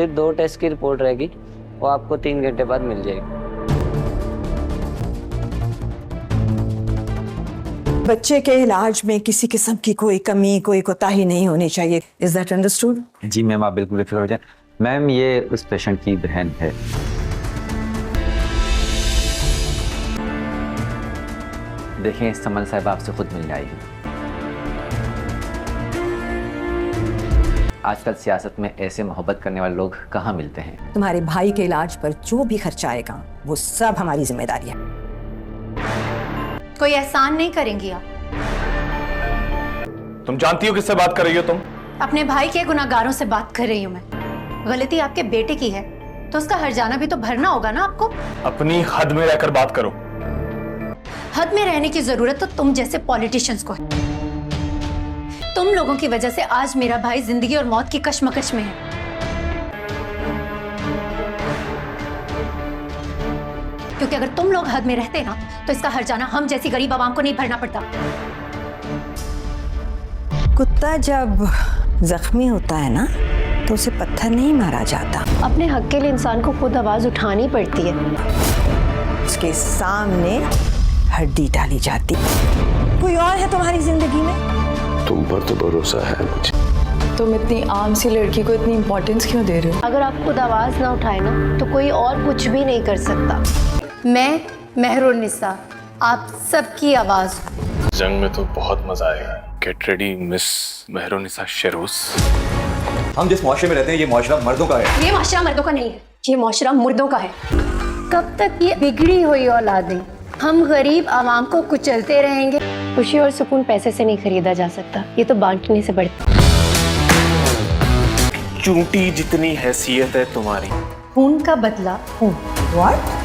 صرف 2 ٹیسٹ کی رپورٹ رہے گی، وہ آپ کو 3 گھنٹے بعد مل جائے گی۔ بچے کے علاج میں کسی قسم کی کوئی کمی، کوئی کوتاہی نہیں ہونی چاہیے۔ Is that understood؟ جی میم، آپ بالکل بے فکر ہو جائیں۔ میم یہ اس پیشنٹ کی بہن ہے۔ دیکھیں سمن صاحب آپ سے خود ملنے آئی ہیں۔ آج کل سیاست میں ایسے محبت کرنے والے لوگ کہاں ملتے ہیں؟ تمہارے بھائی کے علاج پر جو بھی خرچہ آئے گا وہ سب ہماری ذمہ داری ہے۔ کوئی احسان نہیں کریں گی آپ؟ تم جانتی ہو کس سے بات کر رہی ہو تم؟ اپنے بھائی کے گناہگاروں سے بات کر رہی ہوں میں۔ غلطی آپ کے بیٹے کی ہے تو اس کا ہرجانہ بھی تو بھرنا ہوگا نا آپ کو۔ اپنی حد میں رہ کر بات کرو۔ حد میں رہنے کی ضرورت تو تم جیسے پولیٹیشنز کو ہے۔ تم لوگوں کی وجہ سے آج میرا بھائی زندگی اور موت کی کشمکش میں ہے۔ کیونکہ اگر تم لوگ حد میں رہتے نا تو اس کا ہرجانہ ہم جیسی غریب عوام کو نہیں بھرنا پڑتا۔ کتا جب زخمی ہوتا ہے نا تو اسے پتھر نہیں مارا جاتا، اپنے حق کے لیے انسان کو خود آواز اٹھانی پڑتی ہے۔ اس کے سامنے ہڈی ڈالی جاتی۔ کوئی اور ہے تمہاری زندگی میں؟ تم پر تو بھروسہ ہے مجھے۔ تم اتنی عام سی لڑکی کو اتنی امپورٹنس کیوں دے رہے ہو؟ اگر آپ خود آواز نہ اٹھائے نا تو کوئی اور کچھ بھی نہیں کر سکتا۔ میں مہر النساء آپ سب کی آواز ہوں۔ جنگ میں تو بہت مزہ آئے گا۔ گیٹ ریڈی مس مہر النساء شیروز۔ ہم جس معاشرے میں رہتے ہیں یہ معاشرہ مردوں کا ہے۔ یہ معاشرہ مردوں کا نہیں ہے، یہ معاشرہ مردوں کا ہے۔ کب تک یہ بگڑی ہوئی اولادیں ہم غریب عوام کو کچلتے رہیں گے؟ خوشی اور سکون پیسے سے نہیں خریدا جا سکتا، یہ تو بانٹنے سے بڑھتا۔ چونٹی جتنی حیثیت ہے تمہاری۔ خون کا بدلہ خون۔ What؟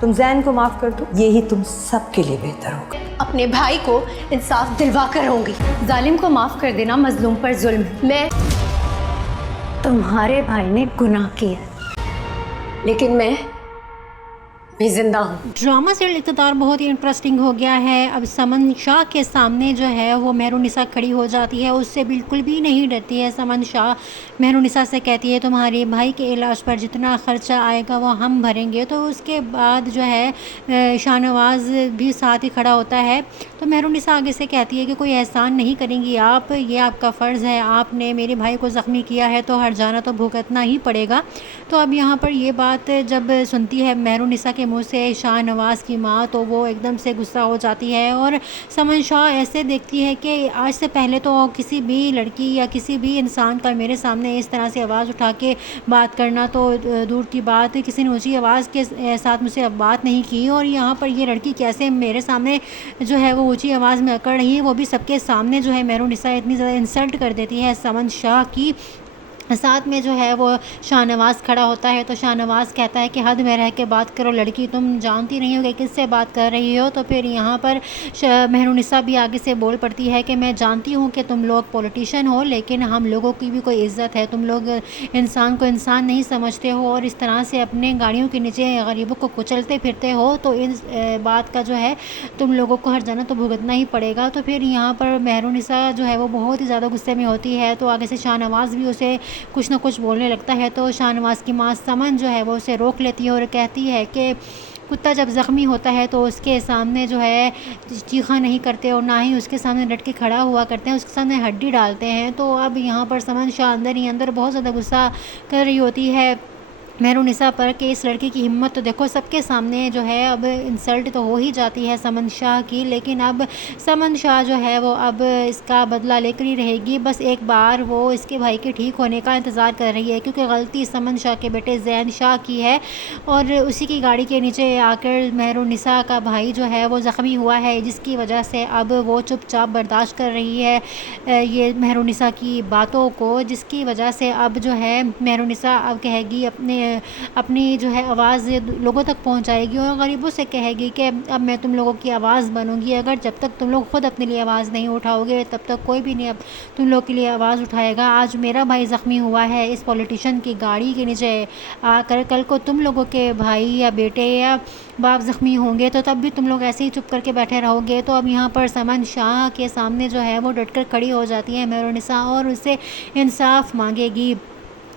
تم زین کو معاف کر دو، یہی تم سب کے لیے بہتر ہوگا۔ اپنے بھائی کو انصاف دلوا کر رہوں گی۔ ظالم کو معاف کر دینا مظلوم پر ظلم ہے۔ میں تمہارے بھائی نے گناہ کیا لیکن میں زندہ ہوں۔ ڈرامہ سیریل اقتدار بہت ہی انٹرسٹنگ ہو گیا ہے۔ اب سمن شاہ کے سامنے جو ہے وہ مہر النساء کھڑی ہو جاتی ہے، اس سے بالکل بھی نہیں ڈرتی ہے۔ سمن شاہ مہر النساء سے کہتی ہے تمہارے بھائی کے علاج پر جتنا خرچہ آئے گا وہ ہم بھریں گے۔ تو اس کے بعد جو ہے شاہ نواز بھی ساتھ ہی کھڑا ہوتا ہے۔ تو مہر النساء آگے سے کہتی ہے کہ کوئی احسان نہیں کریں گی آپ، یہ آپ کا فرض ہے، آپ نے میرے بھائی کو زخمی کیا ہے تو ہرجانہ تو بھگتنا ہی پڑے گا۔ تو اب یہاں پر یہ بات جب سنتی ہے مہر النساء کے منہ سے شاہ نواز کی ماں تو وہ ایک دم سے غصہ ہو جاتی ہے اور سمن شاہ ایسے دیکھتی ہے کہ آج سے پہلے تو کسی بھی لڑکی یا کسی بھی انسان کا میرے سامنے اس طرح سے آواز اٹھا کے بات کرنا تو دور کی بات، کسی نے اونچی آواز کے ساتھ مجھ سے بات نہیں کی، اور یہاں پر یہ لڑکی کیسے میرے سامنے جو ہے وہ اونچی آواز میں اکڑ رہی ہے، وہ بھی سب کے سامنے جو ہے مہر النساء اتنی زیادہ انسلٹ کر دیتی ہے سمن شاہ کی۔ ساتھ میں جو ہے وہ شاہ نواز کھڑا ہوتا ہے تو شاہ نواز کہتا ہے کہ حد میں رہ کے بات کرو لڑکی، تم جانتی نہیں ہو کہ کس سے بات کر رہی ہو۔ تو پھر یہاں پر مہر النساء بھی آگے سے بول پڑتی ہے کہ میں جانتی ہوں کہ تم لوگ پولیٹیشین ہو لیکن ہم لوگوں کی بھی کوئی عزت ہے، تم لوگ انسان کو انسان نہیں سمجھتے ہو اور اس طرح سے اپنے گاڑیوں کے نیچے غریبوں کو کچلتے پھرتے ہو، تو اس بات کا جو ہے تم لوگوں کو ہر جانا تو بھگتنا ہی پڑے گا۔ تو پھر یہاں پر مہر النساء جو ہے وہ بہت ہی زیادہ غصے میں ہوتی ہے، تو آگے سے شاہ نواز بھی اسے کچھ نہ کچھ بولنے لگتا ہے۔ تو شاہ نواز کی ماں سمن جو ہے وہ اسے روک لیتی ہے اور کہتی ہے کہ کتا جب زخمی ہوتا ہے تو اس کے سامنے جو ہے چیخا نہیں کرتے اور نہ ہی اس کے سامنے ڈٹ کے کھڑا ہوا کرتے ہیں، اس کے سامنے ہڈی ڈالتے ہیں۔ تو اب یہاں پر سمن شاہ اندر ہی اندر بہت زیادہ غصہ کر رہی ہوتی ہے مہر النساء پر کہ اس لڑکی کی ہمت تو دیکھو، سب کے سامنے جو ہے اب انسلٹ تو ہو ہی جاتی ہے سمن شاہ کی، لیکن اب سمن شاہ جو ہے وہ اب اس کا بدلہ لے کر ہی رہے گی۔ بس ایک بار وہ اس کے بھائی کے ٹھیک ہونے کا انتظار کر رہی ہے کیونکہ غلطی سمن شاہ کے بیٹے زین شاہ کی ہے اور اسی کی گاڑی کے نیچے آ کر مہر النساء کا بھائی جو ہے وہ زخمی ہوا ہے، جس کی وجہ سے اب وہ چپ چاپ برداشت کر رہی ہے یہ مہر النساء کی باتوں کو، جس کی وجہ سے اب جو ہے مہر النساء اب کہے گی اپنی جو ہے آواز لوگوں تک پہنچائے گی اور غریبوں سے کہے گی کہ اب میں تم لوگوں کی آواز بنوں گی، اگر جب تک تم لوگ خود اپنے لیے آواز نہیں اٹھاؤ گے تب تک کوئی بھی نہیں اب تم لوگ کے لیے آواز اٹھائے گا۔ آج میرا بھائی زخمی ہوا ہے اس پولیٹیشین کی گاڑی کے نیچے آ کر، کل کو تم لوگوں کے بھائی یا بیٹے یا باپ زخمی ہوں گے تو تب بھی تم لوگ ایسے ہی چپ کر کے بیٹھے رہو گے۔ تو اب یہاں پر سمن شاہ کے سامنے جو ہے وہ ڈٹ کر کھڑی ہو جاتی ہے مہر النساء اور اس سے انصاف مانگے گی۔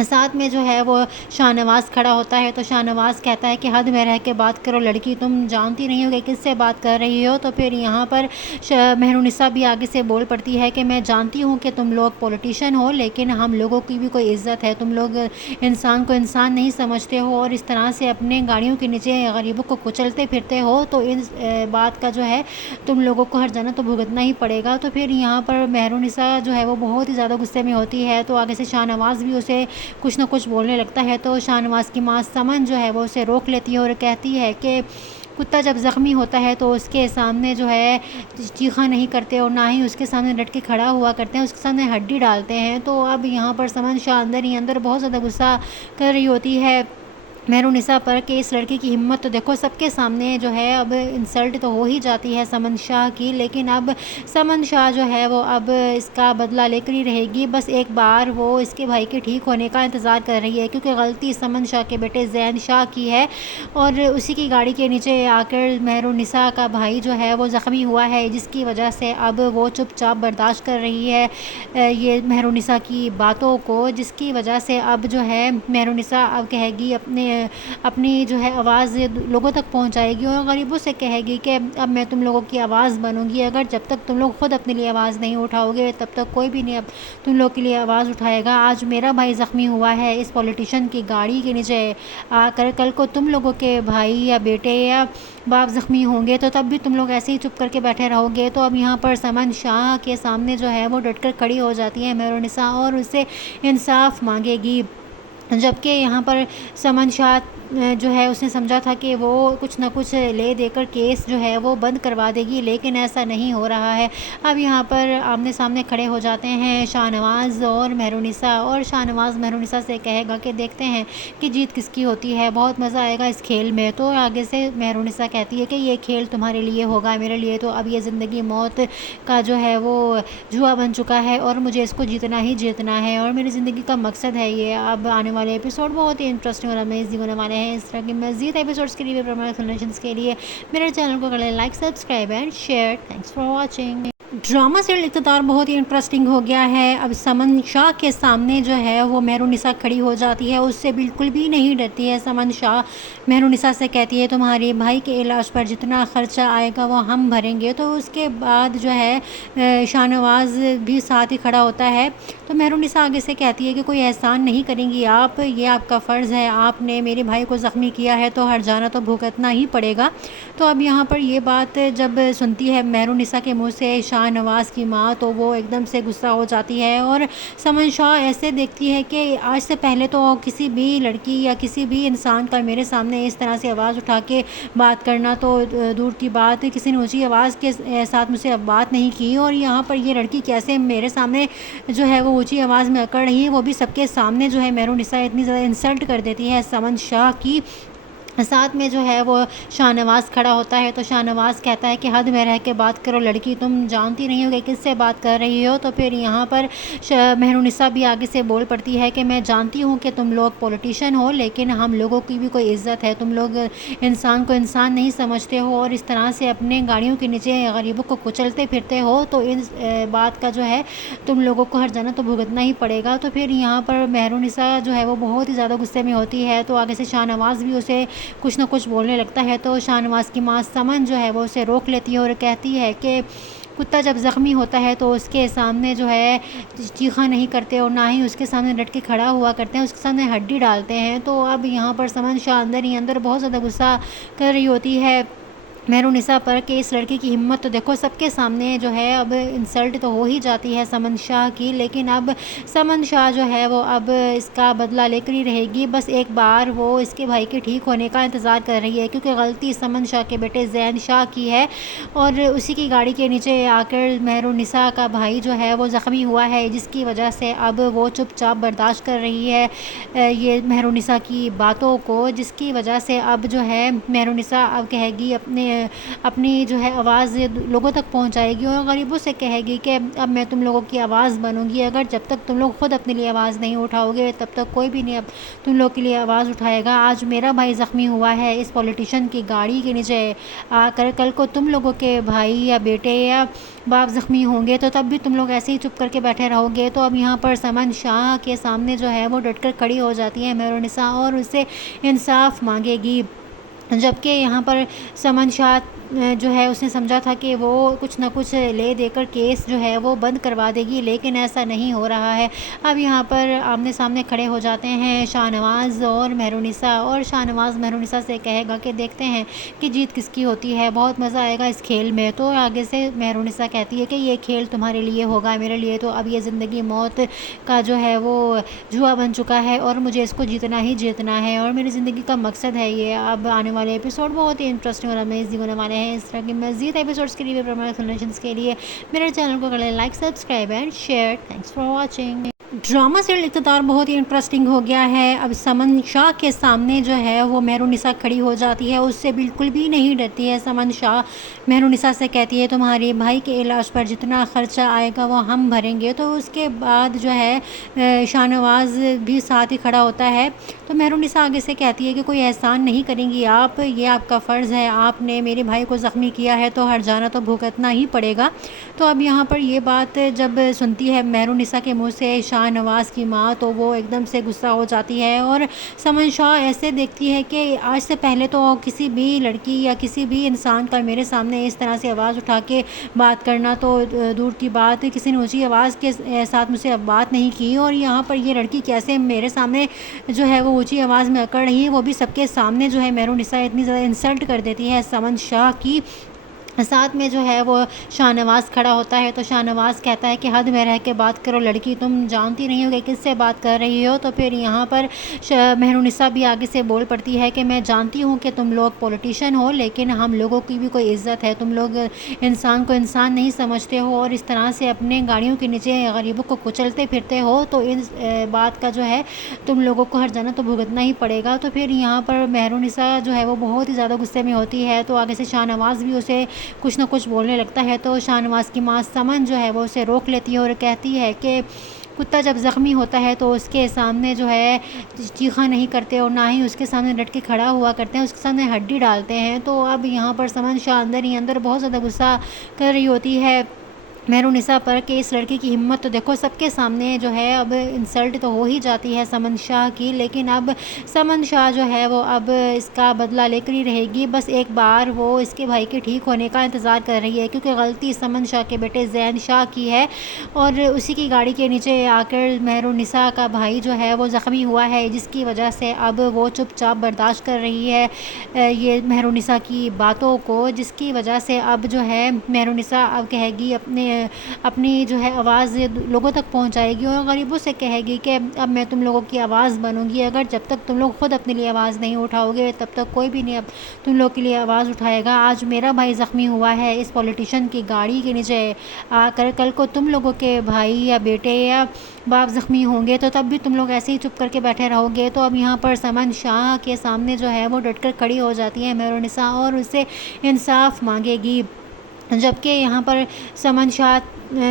ساتھ میں جو ہے وہ شاہ نواز کھڑا ہوتا ہے تو شاہ نواز کہتا ہے کہ حد میں رہ کے بات کرو لڑکی، تم جانتی نہیں ہو کہ کس سے بات کر رہی ہو. تو پھر یہاں پر مہرونسا بھی آگے سے بول پڑتی ہے کہ میں جانتی ہوں کہ تم لوگ پولیٹیشین ہو، لیکن ہم لوگوں کی بھی کوئی عزت ہے، تم لوگ انسان کو انسان نہیں سمجھتے ہو اور اس طرح سے اپنے گاڑیوں کے نیچے غریبوں کو کچلتے پھرتے ہو، تو اس بات کا جو ہے تم لوگوں کو ہر جانا تو بھگتنا ہی پڑے گا. تو پھر یہاں پر مہرونسا جو ہے وہ بہت ہی زیادہ غصے میں ہوتی ہے، تو آگے سے شاہ نواز بھی اسے کچھ نہ کچھ بولنے لگتا ہے. تو شاہ نواز کی ماں سمن جو ہے وہ اسے روک لیتی ہے اور کہتی ہے کہ کتا جب زخمی ہوتا ہے تو اس کے سامنے جو ہے چیخا نہیں کرتے اور نہ ہی اس کے سامنے ڈٹ کے کھڑا ہوا کرتے ہیں، اس کے سامنے ہڈی ڈالتے ہیں. تو اب یہاں پر سمن شاہ اندر ہی اندر بہت زیادہ غصہ کر رہی ہوتی ہے مہرونسا پر کہ اس لڑکی کی ہمت تو دیکھو، سب کے سامنے جو ہے اب انسلٹ تو ہو ہی جاتی ہے سمن شاہ کی، لیکن اب سمن شاہ جو ہے وہ اب اس کا بدلہ لے کر ہی رہے گی. بس ایک بار وہ اس کے بھائی کے ٹھیک ہونے کا انتظار کر رہی ہے، کیونکہ غلطی سمن شاہ کے بیٹے زین شاہ کی ہے اور اسی کی گاڑی کے نیچے آ کر مہرونسا کا بھائی جو ہے وہ زخمی ہوا ہے، جس کی وجہ سے اب وہ چپ چاپ برداشت کر رہی ہے یہ مہرونسا کی باتوں کو، جس کی وجہ سے اب جو ہے مہرونسا اب کہے گی اپنی جو ہے آواز لوگوں تک پہنچائے گی اور غریبوں سے کہے گی کہ اب میں تم لوگوں کی آواز بنوں گی. اگر جب تک تم لوگ خود اپنے لیے آواز نہیں اٹھاؤ گے تب تک کوئی بھی نہیں اب تم لوگ کے لیے آواز اٹھائے گا. آج میرا بھائی زخمی ہوا ہے اس پولیٹیشین کی گاڑی کے نیچے آ کر، کل کو تم لوگوں کے بھائی یا بیٹے یا باپ زخمی ہوں گے تو تب بھی تم لوگ ایسے ہی چپ کر کے بیٹھے رہو گے. تو اب یہاں پر سمن شاہ کے سامنے جو ہے وہ ڈٹ کر کھڑی ہو جاتی ہے مہرونسا اور اس سے انصاف مانگے گی، جبکہ یہاں پر سمن شاہ جو ہے اس نے سمجھا تھا کہ وہ کچھ نہ کچھ لے دے کر کیس جو ہے وہ بند کروا دے گی، لیکن ایسا نہیں ہو رہا ہے. اب یہاں پر آمنے سامنے کھڑے ہو جاتے ہیں شاہ نواز اور مہرونسا، اور شاہ نواز مہرونسا سے کہے گا کہ دیکھتے ہیں کہ جیت کس کی ہوتی ہے، بہت مزہ آئے گا اس کھیل میں. تو آگے سے مہرونسا کہتی ہے کہ یہ کھیل تمہارے لیے ہوگا، میرے لیے تو اب یہ زندگی موت کا جو ہے وہ جوا بن چکا ہے اور مجھے اس کو جیتنا ہی جیتنا ہے اور میری زندگی کا مقصد ہے یہ. اب آنے والے ایپیسوڈ بہت ہی انٹرسٹنگ اور امیزنگ ہونے والے ہیں. اس طرح کی مزید ایپیسوڈس کے لیے پروموشنز کے لیے میرے چینل کو کر لیں like, subscribe and share. Thanks for watching. Drama serial اقتدار بہت ہی انٹرسٹنگ ہو گیا ہے. اب سمن شاہ کے سامنے جو ہے وہ مہرونسا کھڑی ہو جاتی ہے، اس سے بالکل بھی نہیں ڈرتی ہے. سمن شاہ مہرونسا سے کہتی ہے تمہارے بھائی کے علاج پر جتنا خرچہ آئے گا وہ ہم بھریں گے. تو اس کے بعد جو ہے شاہ نواز بھی ساتھ ہی کھڑا ہوتا ہے. تو مہرونسا آگے سے کہتی ہے کہ کوئی احسان نہیں کریں گی آپ، یہ آپ کا فرض ہے، آپ نے میرے بھائی کو زخمی کیا ہے تو ہر جانا تو بھگتنا ہی پڑے گا. تو اب یہاں پر یہ بات جب سنتی ہے مہرونسا کے منہ سے شاہ نواز کی ماں تو وہ ایک دم سے غصہ ہو جاتی ہے اور سمن شاہ ایسے دیکھتی ہے کہ آج سے پہلے تو کسی بھی لڑکی یا کسی بھی انسان کا میرے سامنے اس طرح سے آواز اٹھا کے بات کرنا تو دور کی بات، کسی نے اونچی آواز کے ساتھ مجھ سے بات نہیں کی، اور یہاں پر یہ لڑکی کیسے میرے سامنے جو ہے وہ اونچی آواز میں اکڑ رہی ہے، وہ بھی سب کے سامنے جو ہے مہرونسا اتنی زیادہ انسلٹ کر دیتی ہے سمن شاہ کی. ساتھ میں جو ہے وہ شاہ نواز کھڑا ہوتا ہے تو شاہ نواز کہتا ہے کہ حد میں رہ کے بات کرو لڑکی، تم جانتی نہیں ہو کہ کس سے بات کر رہی ہو. تو پھر یہاں پر مہرونسا بھی آگے سے بول پڑتی ہے کہ میں جانتی ہوں کہ تم لوگ پولیٹیشین ہو، لیکن ہم لوگوں کی بھی کوئی عزت ہے، تم لوگ انسان کو انسان نہیں سمجھتے ہو اور اس طرح سے اپنے گاڑیوں کے نیچے غریبوں کو کچلتے پھرتے ہو، تو اس بات کا جو ہے تم لوگوں کو ہر جانا تو بھگتنا ہی پڑے گا. تو پھر یہاں پر مہرونسا جو ہے وہ بہت ہی زیادہ غصے میں ہوتی ہے، تو آگے سے شاہ نواز بھی اسے کچھ نہ کچھ بولنے لگتا ہے. تو شاہ نواز کی ماں سمن جو ہے وہ اسے روک لیتی ہے اور کہتی ہے کہ کتا جب زخمی ہوتا ہے تو اس کے سامنے جو ہے چیخا نہیں کرتے اور نہ ہی اس کے سامنے ڈٹ کے کھڑا ہوا کرتے ہیں، اس کے سامنے ہڈی ڈالتے ہیں. تو اب یہاں پر سمن شاہ اندر ہی اندر بہت زیادہ غصہ کر رہی ہوتی ہے مہرونسا پر کہ اس لڑکی کی ہمت تو دیکھو، سب کے سامنے جو ہے اب انسلٹ تو ہو ہی جاتی ہے سمن شاہ کی، لیکن اب سمن شاہ جو ہے وہ اب اس کا بدلہ لے کر ہی رہے گی. بس ایک بار وہ اس کے بھائی کے ٹھیک ہونے کا انتظار کر رہی ہے، کیونکہ غلطی سمن شاہ کے بیٹے زین شاہ کی ہے اور اسی کی گاڑی کے نیچے آ کر مہرونسا کا بھائی جو ہے وہ زخمی ہوا ہے، جس کی وجہ سے اب وہ چپ چاپ برداشت کر رہی ہے یہ مہرونسا کی باتوں کو، جس کی وجہ سے اب جو ہے مہرونسا اب کہے گی اپنی جو ہے آواز لوگوں تک پہنچائے گی اور غریبوں سے کہے گی کہ اب میں تم لوگوں کی آواز بنوں گی. اگر جب تک تم لوگ خود اپنے لیے آواز نہیں اٹھاؤ گے تب تک کوئی بھی نہیں اب تم لوگ کے لیے آواز اٹھائے گا. آج میرا بھائی زخمی ہوا ہے اس پولیٹیشین کی گاڑی کے نیچے آ کر, کل کو تم لوگوں کے بھائی یا بیٹے یا باپ زخمی ہوں گے تو تب بھی تم لوگ ایسے ہی چپ کر کے بیٹھے رہو گے. تو اب یہاں پر سمن شاہ کے سامنے جو ہے وہ ڈٹ کر کھڑی ہو جاتی ہے مہرونسا اور اس سے انصاف مانگے گی. جبکہ یہاں پر سمن شاہ جو ہے اس نے سمجھا تھا کہ وہ کچھ نہ کچھ لے دے کر کیس جو ہے وہ بند کروا دے گی, لیکن ایسا نہیں ہو رہا ہے. اب یہاں پر آمنے سامنے کھڑے ہو جاتے ہیں شاہ نواز اور مہرونسا, اور شاہ نواز مہرونسا سے کہے گا کہ دیکھتے ہیں کہ جیت کس کی ہوتی ہے, بہت مزہ آئے گا اس کھیل میں. تو آگے سے مہرونسا کہتی ہے کہ یہ کھیل تمہارے لیے ہوگا, میرے لیے تو اب یہ زندگی موت کا جو ہے وہ جوا بن چکا ہے اور مجھے اس کو جیتنا ہی جیتنا ہے اور میری زندگی کا مقصد ہے یہ. اب آنے والے ایپیسوڈ بہت ہی انٹرسٹنگ اور امیزنگ ہونے والے ہیں. اس طرح کی مزید ایپیسوڈس کے لیے پروموشنز کے لیے میرے چینل کو کریں like, subscribe and share. Thanks for watching. Drama serial اقتدار بہت ہی انٹرسٹنگ ہو گیا ہے. اب سمن شاہ کے سامنے جو ہے وہ مہرونسا کھڑی ہو جاتی ہے, اس سے بالکل بھی نہیں ڈرتی ہے. سمن شاہ مہرونسا سے کہتی ہے تمہارے بھائی کے علاج پر جتنا خرچہ آئے گا وہ ہم بھریں گے. تو اس کے بعد جو ہے شاہ نواز بھی ساتھ ہی کھڑا ہوتا ہے. تو مہرونسا آگے سے کہتی ہے کہ کوئی احسان نہیں کریں گی آپ, یہ آپ کا فرض ہے, آپ نے میرے بھائی کو زخمی کیا ہے تو ہر جانا تو بھگتنا ہی پڑے گا. تو اب یہاں پر یہ بات جب سنتی ہے مہرونسا کے منہ سے شاہ نواز کی ماں تو وہ ایک دم سے غصہ ہو جاتی ہے اور سمن شاہ ایسے دیکھتی ہے کہ آج سے پہلے تو کسی بھی لڑکی یا کسی بھی انسان کا میرے سامنے اس طرح سے آواز اٹھا کے بات کرنا تو دور کی بات, کسی نے اونچی آواز کے ساتھ مجھ سے بات نہیں کی. اور یہاں پر یہ لڑکی کیسے میرے سامنے جو ہے وہ اونچی آواز میں اکڑ رہی ہے, وہ بھی سب کے سامنے جو ہے مہرونسا اتنی زیادہ انسلٹ کر دیتی ہے سمن شاہ کی. ساتھ میں جو ہے وہ شاہ نواز کھڑا ہوتا ہے. تو شاہ نواز کہتا ہے کہ حد میں رہ کے بات کرو لڑکی, تم جانتی نہیں ہو کہ کس سے بات کر رہی ہو. تو پھر یہاں پر مہرونسا بھی آگے سے بول پڑتی ہے کہ میں جانتی ہوں کہ تم لوگ پولیٹیشین ہو, لیکن ہم لوگوں کی بھی کوئی عزت ہے, تم لوگ انسان کو انسان نہیں سمجھتے ہو اور اس طرح سے اپنے گاڑیوں کے نیچے غریبوں کو کچلتے پھرتے ہو, تو اس بات کا جو ہے تم لوگوں کو ہر جانا تو بھگتنا ہی پڑے گا. تو پھر یہاں پر مہرونسا جو ہے وہ بہت ہی زیادہ غصے میں ہوتی ہے. تو آگے سے شاہ نواز بھی اسے کچھ نہ کچھ بولنے لگتا ہے. تو شاہ نواز کی ماں سمن جو ہے وہ اسے روک لیتی ہے اور کہتی ہے کہ کتا جب زخمی ہوتا ہے تو اس کے سامنے جو ہے چیخا نہیں کرتے اور نہ ہی اس کے سامنے ڈٹ کے کھڑا ہوا کرتے ہیں, اس کے سامنے ہڈی ڈالتے ہیں. تو اب یہاں پر سمن شاہ اندر ہی اندر بہت زیادہ غصہ کر رہی ہوتی ہے مہرونسا پر کہ اس لڑکی کی ہمت تو دیکھو, سب کے سامنے جو ہے اب انسلٹ تو ہو ہی جاتی ہے سمن شاہ کی, لیکن اب سمن شاہ جو ہے وہ اب اس کا بدلہ لے کر ہی رہے گی. بس ایک بار وہ اس کے بھائی کے ٹھیک ہونے کا انتظار کر رہی ہے, کیونکہ غلطی سمن شاہ کے بیٹے زین شاہ کی ہے اور اسی کی گاڑی کے نیچے آ کر مہرونسا کا بھائی جو ہے وہ زخمی ہوا ہے, جس کی وجہ سے اب وہ چپ چاپ برداشت کر رہی ہے یہ مہرونسا کی باتوں کو, جس کی وجہ سے اب جو ہے مہرونسا اب کہے گی اپنی جو ہے آواز لوگوں تک پہنچائے گی اور غریبوں سے کہے گی کہ اب میں تم لوگوں کی آواز بنوں گی. اگر جب تک تم لوگ خود اپنے لیے آواز نہیں اٹھاؤ گے تب تک کوئی بھی نہیں اب تم لوگ کے لیے آواز اٹھائے گا. آج میرا بھائی زخمی ہوا ہے اس پولیٹیشین کی گاڑی کے نیچے آ کر, کل کو تم لوگوں کے بھائی یا بیٹے یا باپ زخمی ہوں گے تو تب بھی تم لوگ ایسے ہی چپ کر کے بیٹھے رہو گے. تو اب یہاں پر سمن شاہ کے سامنے جو ہے وہ ڈٹ کر کھڑی ہو جاتی ہے مہرونسا اور اس سے انصاف مانگے گی. جبکہ یہاں پر سمن شاہ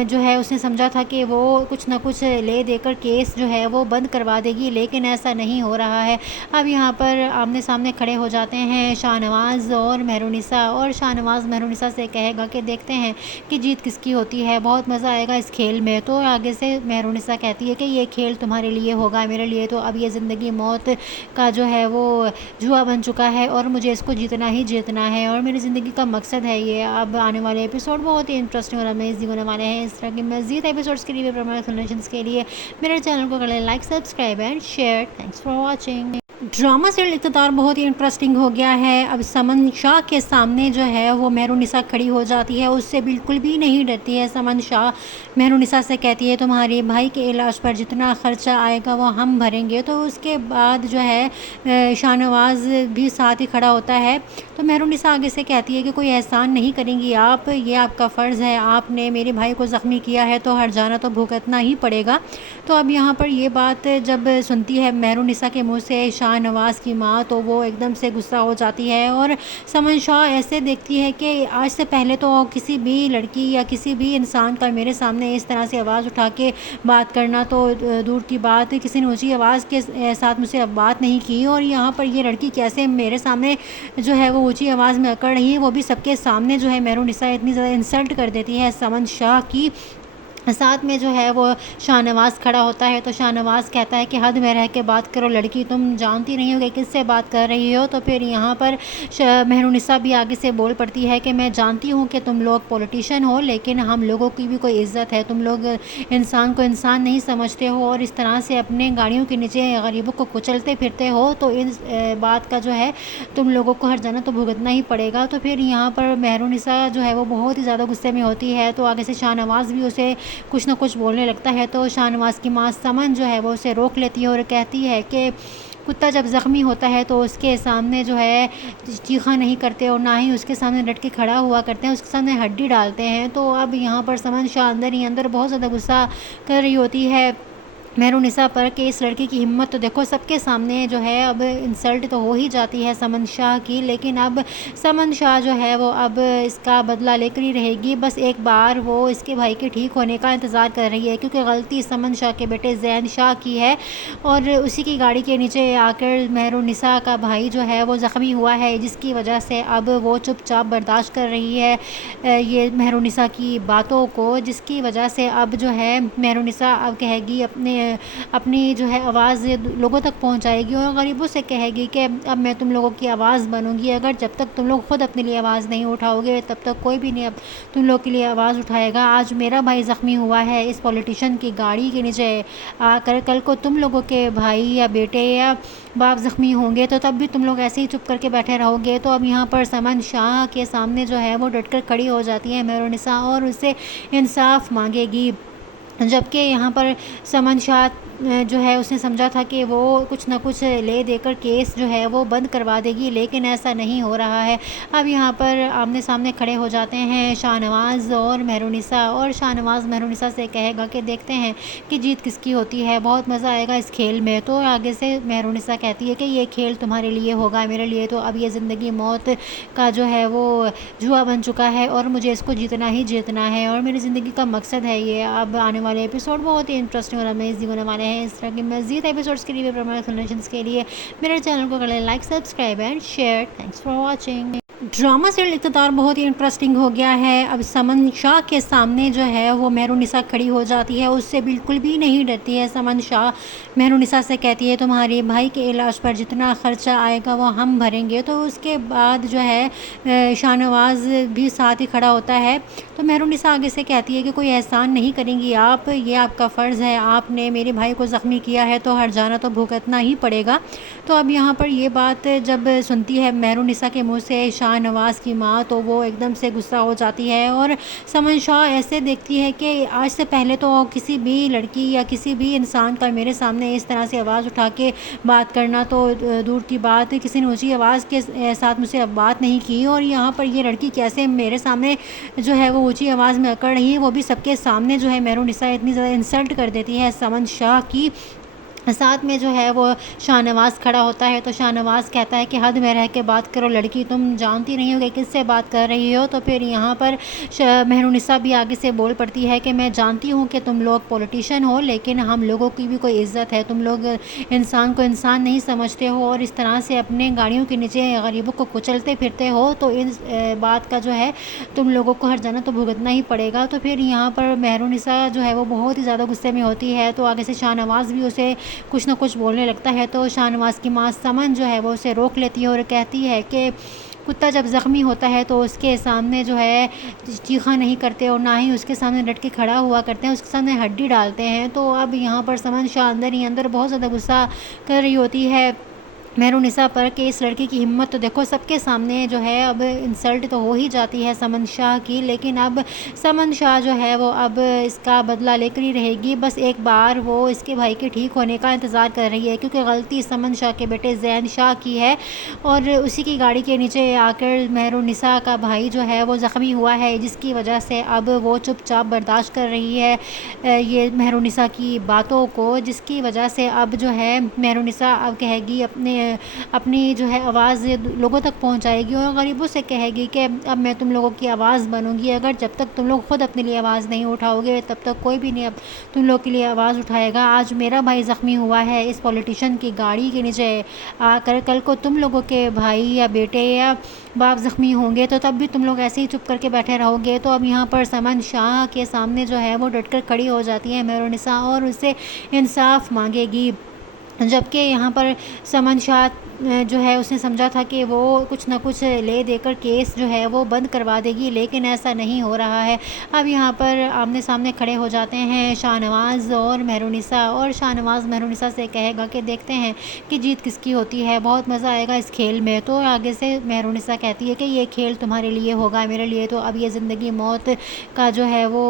جو ہے اس نے سمجھا تھا کہ وہ کچھ نہ کچھ لے دے کر کیس جو ہے وہ بند کروا دے گی, لیکن ایسا نہیں ہو رہا ہے. اب یہاں پر آمنے سامنے کھڑے ہو جاتے ہیں شاہ نواز اور مہرونسا, اور شاہ نواز مہرونسا سے کہے گا کہ دیکھتے ہیں کہ جیت کس کی ہوتی ہے, بہت مزہ آئے گا اس کھیل میں. تو آگے سے مہرونسا کہتی ہے کہ یہ کھیل تمہارے لیے ہوگا, میرے لیے تو اب یہ زندگی موت کا جو ہے وہ جوا بن چکا ہے اور مجھے اس کو جیتنا ہی جیتنا ہے اور میری زندگی کا مقصد ہے یہ. اب آنے والے ایپیسوڈ بہت ہی انٹرسٹنگ اور امیزنگ ہونے والے ہیں. اس طرح کی مزید ایپیسوڈس کے لیے پروموشنز کے لیے میرے چینل کو کریں like, subscribe and share. Thanks for watching. Drama serial اقتدار بہت ہی انٹرسٹنگ ہو گیا ہے. اب سمن شاہ کے سامنے جو ہے وہ مہرونسا کھڑی ہو جاتی ہے, اس سے بالکل بھی نہیں ڈرتی ہے. سمن شاہ مہرونسا سے کہتی ہے تمہارے بھائی کے علاج پر جتنا خرچہ آئے گا وہ ہم بھریں گے. تو اس کے بعد جو ہے شاہ نواز بھی ساتھ ہی کھڑا ہوتا ہے. تو مہرونسا آگے سے کہتی ہے کہ کوئی احسان نہیں کریں گی آپ, یہ آپ کا فرض ہے, آپ نے میرے بھائی کو زخمی کیا ہے تو ہر جانا تو بھگتنا ہی پڑے گا. تو اب یہاں پر یہ بات جب سنتی ہے مہرونسا کے منہ سے شاہ شاہ نواز کی ماں تو وہ ایک دم سے غصہ ہو جاتی ہے اور سمن شاہ ایسے دیکھتی ہے کہ آج سے پہلے تو کسی بھی لڑکی یا کسی بھی انسان کا میرے سامنے اس طرح سے آواز اٹھا کے بات کرنا تو دور کی بات، کسی نے اونچی آواز کے ساتھ مجھ سے بات نہیں کی، اور یہاں پر یہ لڑکی کیسے میرے سامنے جو ہے وہ اونچی آواز میں اکڑ رہی ہے، وہ بھی سب کے سامنے جو ہے مہرونسا اتنی زیادہ انسلٹ کر دیتی ہے سمن شاہ کی۔ ساتھ میں جو ہے وہ شاہ نواز کھڑا ہوتا ہے تو شاہ نواز کہتا ہے کہ حد میں رہ کے بات کرو لڑکی، تم جانتی نہیں ہو کہ کس سے بات کر رہی ہو۔ تو پھر یہاں پر مہرونسا بھی آگے سے بول پڑتی ہے کہ میں جانتی ہوں کہ تم لوگ پولیٹیشین ہو، لیکن ہم لوگوں کی بھی کوئی عزت ہے، تم لوگ انسان کو انسان نہیں سمجھتے ہو اور اس طرح سے اپنے گاڑیوں کے نیچے غریبوں کو کچلتے پھرتے ہو، تو اس بات کا جو ہے تم لوگوں کو ہر جانا تو بھگتنا ہی پڑے گا۔ تو پھر یہاں پر مہرونسا جو ہے وہ بہت ہی زیادہ غصے میں ہوتی ہے، تو آگے سے شاہ نواز بھی اسے کچھ نہ کچھ بولنے لگتا ہے، تو شاہ نواز کی ماں سمن جو ہے وہ اسے روک لیتی ہے اور کہتی ہے کہ کتا جب زخمی ہوتا ہے تو اس کے سامنے جو ہے چیخا نہیں کرتے اور نہ ہی اس کے سامنے ڈٹ کے کھڑا ہوا کرتے ہیں، اس کے سامنے ہڈی ڈالتے ہیں۔ تو اب یہاں پر سمن شاہ اندر ہی اندر بہت زیادہ غصہ کر رہی ہوتی ہے مہرونسا پر کہ اس لڑکی کی ہمت تو دیکھو، سب کے سامنے جو ہے اب انسلٹ تو ہو ہی جاتی ہے سمن شاہ کی، لیکن اب سمن شاہ جو ہے وہ اب اس کا بدلہ لے کر ہی رہے گی، بس ایک بار وہ اس کے بھائی کے ٹھیک ہونے کا انتظار کر رہی ہے، کیونکہ غلطی سمن شاہ کے بیٹے زین شاہ کی ہے اور اسی کی گاڑی کے نیچے آ کر مہرونسا کا بھائی جو ہے وہ زخمی ہوا ہے، جس کی وجہ سے اب وہ چپ چاپ برداشت کر رہی ہے یہ مہرونسا کی باتوں کو، جس کی وجہ سے اب جو ہے مہرونسا اب کہے گی اپنی جو ہے آواز لوگوں تک پہنچائے گی اور غریبوں سے کہے گی کہ اب میں تم لوگوں کی آواز بنوں گی، اگر جب تک تم لوگ خود اپنے لیے آواز نہیں اٹھاؤ گے تب تک کوئی بھی نہیں اب تم لوگ کے لیے آواز اٹھائے گا۔ آج میرا بھائی زخمی ہوا ہے اس پولیٹیشین کی گاڑی کے نیچے آ کر، کل کو تم لوگوں کے بھائی یا بیٹے یا باپ زخمی ہوں گے تو تب بھی تم لوگ ایسے ہی چپ کر کے بیٹھے رہو گے۔ تو اب یہاں پر سمن شاہ کے سامنے جو ہے وہ ڈٹ کر کھڑی ہو جاتی ہے مہرونسا اور اس سے انصاف مانگے گی، جبکہ یہاں پر سمن شاہ جو ہے اس نے سمجھا تھا کہ وہ کچھ نہ کچھ لے دے کر کیس جو ہے وہ بند کروا دے گی، لیکن ایسا نہیں ہو رہا ہے۔ اب یہاں پر آمنے سامنے کھڑے ہو جاتے ہیں شاہ نواز اور مہرونسا، اور شاہ نواز مہرونسا سے کہے گا کہ دیکھتے ہیں کہ جیت کس کی ہوتی ہے، بہت مزہ آئے گا اس کھیل میں۔ تو آگے سے مہرونسا کہتی ہے کہ یہ کھیل تمہارے لیے ہوگا، میرے لیے تو اب یہ زندگی موت کا جو ہے وہ جوا بن چکا ہے اور مجھے اس کو جیتنا ہی جیتنا ہے اور میری زندگی کا مقصد ہے یہ۔ اب آنے والے ایپیسوڈ بہت ہی انٹرسٹنگ اور امیزنگ ہونے والے ہیں۔ اس طرح کی مزید ایپیسوڈس کے لیے کے لیے میرے چینل کو کر لیں like, subscribe and share. Thanks for watching. Drama serial اقتدار بہت ہی انٹرسٹنگ ہو گیا ہے۔ اب سمن شاہ کے سامنے جو ہے وہ مہرونسا کھڑی ہو جاتی ہے، اس سے بالکل بھی نہیں ڈرتی ہے۔ سمن شاہ مہرونسا سے کہتی ہے تمہارے بھائی کے علاج پر جتنا خرچہ آئے گا وہ ہم بھریں گے۔ تو اس کے بعد جو ہے شاہ نواز بھی ساتھ ہی کھڑا ہوتا ہے، تو مہرونسا آگے سے کہتی ہے کہ کوئی احسان نہیں کریں گی آپ، یہ آپ کا فرض ہے، آپ نے میرے بھائی کو زخمی کیا ہے تو ہر جانا تو بھگتنا ہی پڑے گا۔ تو اب یہاں پر یہ بات جب سنتی ہے مہرونسا کے منہ سے شاہ نواز کی ماں تو وہ ایک دم سے غصہ ہو جاتی ہے اور سمن شاہ ایسے دیکھتی ہے کہ آج سے پہلے تو کسی بھی لڑکی یا کسی بھی انسان کا میرے سامنے اس طرح سے آواز اٹھا کے بات کرنا تو دور کی بات، کسی نے اونچی آواز کے ساتھ مجھ سے بات نہیں کی، اور یہاں پر یہ لڑکی کیسے میرے سامنے جو ہے وہ اونچی آواز میں اکڑ رہی ہے، وہ بھی سب کے سامنے جو ہے مہرونسا اتنی زیادہ انسلٹ کر دیتی ہے سمن شاہ کی۔ ساتھ میں جو ہے وہ شاہ نواز کھڑا ہوتا ہے تو شاہ نواز کہتا ہے کہ حد میں رہ کے بات کرو لڑکی، تم جانتی نہیں ہو کہ کس سے بات کر رہی ہو۔ تو پھر یہاں پر مہرونسا بھی آگے سے بول پڑتی ہے کہ میں جانتی ہوں کہ تم لوگ پولیٹیشین ہو، لیکن ہم لوگوں کی بھی کوئی عزت ہے، تم لوگ انسان کو انسان نہیں سمجھتے ہو اور اس طرح سے اپنے گاڑیوں کے نیچے غریبوں کو کچلتے پھرتے ہو، تو اس بات کا جو ہے تم لوگوں کو ہر جانا تو بھگتنا ہی پڑے گا۔ تو پھر یہاں پر مہرونسا جو ہے وہ بہت ہی زیادہ غصے میں ہوتی ہے، تو آگے سے شاہ نواز بھی اسے کچھ نہ کچھ بولنے لگتا ہے، تو شاہ نواز کی ماں سمن جو ہے وہ اسے روک لیتی ہے اور کہتی ہے کہ کتا جب زخمی ہوتا ہے تو اس کے سامنے جو ہے چیخا نہیں کرتے اور نہ ہی اس کے سامنے ڈٹ کے کھڑا ہوا کرتے ہیں، اس کے سامنے ہڈی ڈالتے ہیں۔ تو اب یہاں پر سمن شاہ اندر ہی اندر بہت زیادہ غصہ کر رہی ہوتی ہے مہرونسا پر کہ اس لڑکی کی ہمت تو دیکھو، سب کے سامنے جو ہے اب انسلٹ تو ہو ہی جاتی ہے سمن شاہ کی، لیکن اب سمن شاہ جو ہے وہ اب اس کا بدلہ لے کر ہی رہے گی، بس ایک بار وہ اس کے بھائی کے ٹھیک ہونے کا انتظار کر رہی ہے، کیونکہ غلطی سمن شاہ کے بیٹے زین شاہ کی ہے اور اسی کی گاڑی کے نیچے آ کر مہرونسا کا بھائی جو ہے وہ زخمی ہوا ہے، جس کی وجہ سے اب وہ چپ چاپ برداشت کر رہی ہے یہ مہرونسا کی باتوں کو، جس کی وجہ سے اب جو ہے مہرونسا اب کہے گی اپنی جو ہے آواز لوگوں تک پہنچائے گی اور غریبوں سے کہے گی کہ اب میں تم لوگوں کی آواز بنوں گی. اگر جب تک تم لوگ خود اپنے لیے آواز نہیں اٹھاؤ گے تب تک کوئی بھی نہیں اب تم لوگ کے لیے آواز اٹھائے گا. آج میرا بھائی زخمی ہوا ہے اس پولیٹیشین کی گاڑی کے نیچے آ کر, کل کو تم لوگوں کے بھائی یا بیٹے یا باپ زخمی ہوں گے تو تب بھی تم لوگ ایسے ہی چپ کر کے بیٹھے رہو گے. تو اب یہاں پر سمن شاہ کے سامنے جو ہے وہ ڈٹ کر کھڑی ہو جاتی ہے مہرونسا اور اس سے انصاف مانگے گی. جبکہ یہاں پر سمن شاہ جو ہے اس نے سمجھا تھا کہ وہ کچھ نہ کچھ لے دے کر کیس جو ہے وہ بند کروا دے گی, لیکن ایسا نہیں ہو رہا ہے. اب یہاں پر آمنے سامنے کھڑے ہو جاتے ہیں شاہ نواز اور مہرونسا, اور شاہ نواز مہرونسا سے کہے گا کہ دیکھتے ہیں کہ جیت کس کی ہوتی ہے, بہت مزہ آئے گا اس کھیل میں. تو آگے سے مہرونسا کہتی ہے کہ یہ کھیل تمہارے لیے ہوگا, میرے لیے تو اب یہ زندگی موت کا جو ہے وہ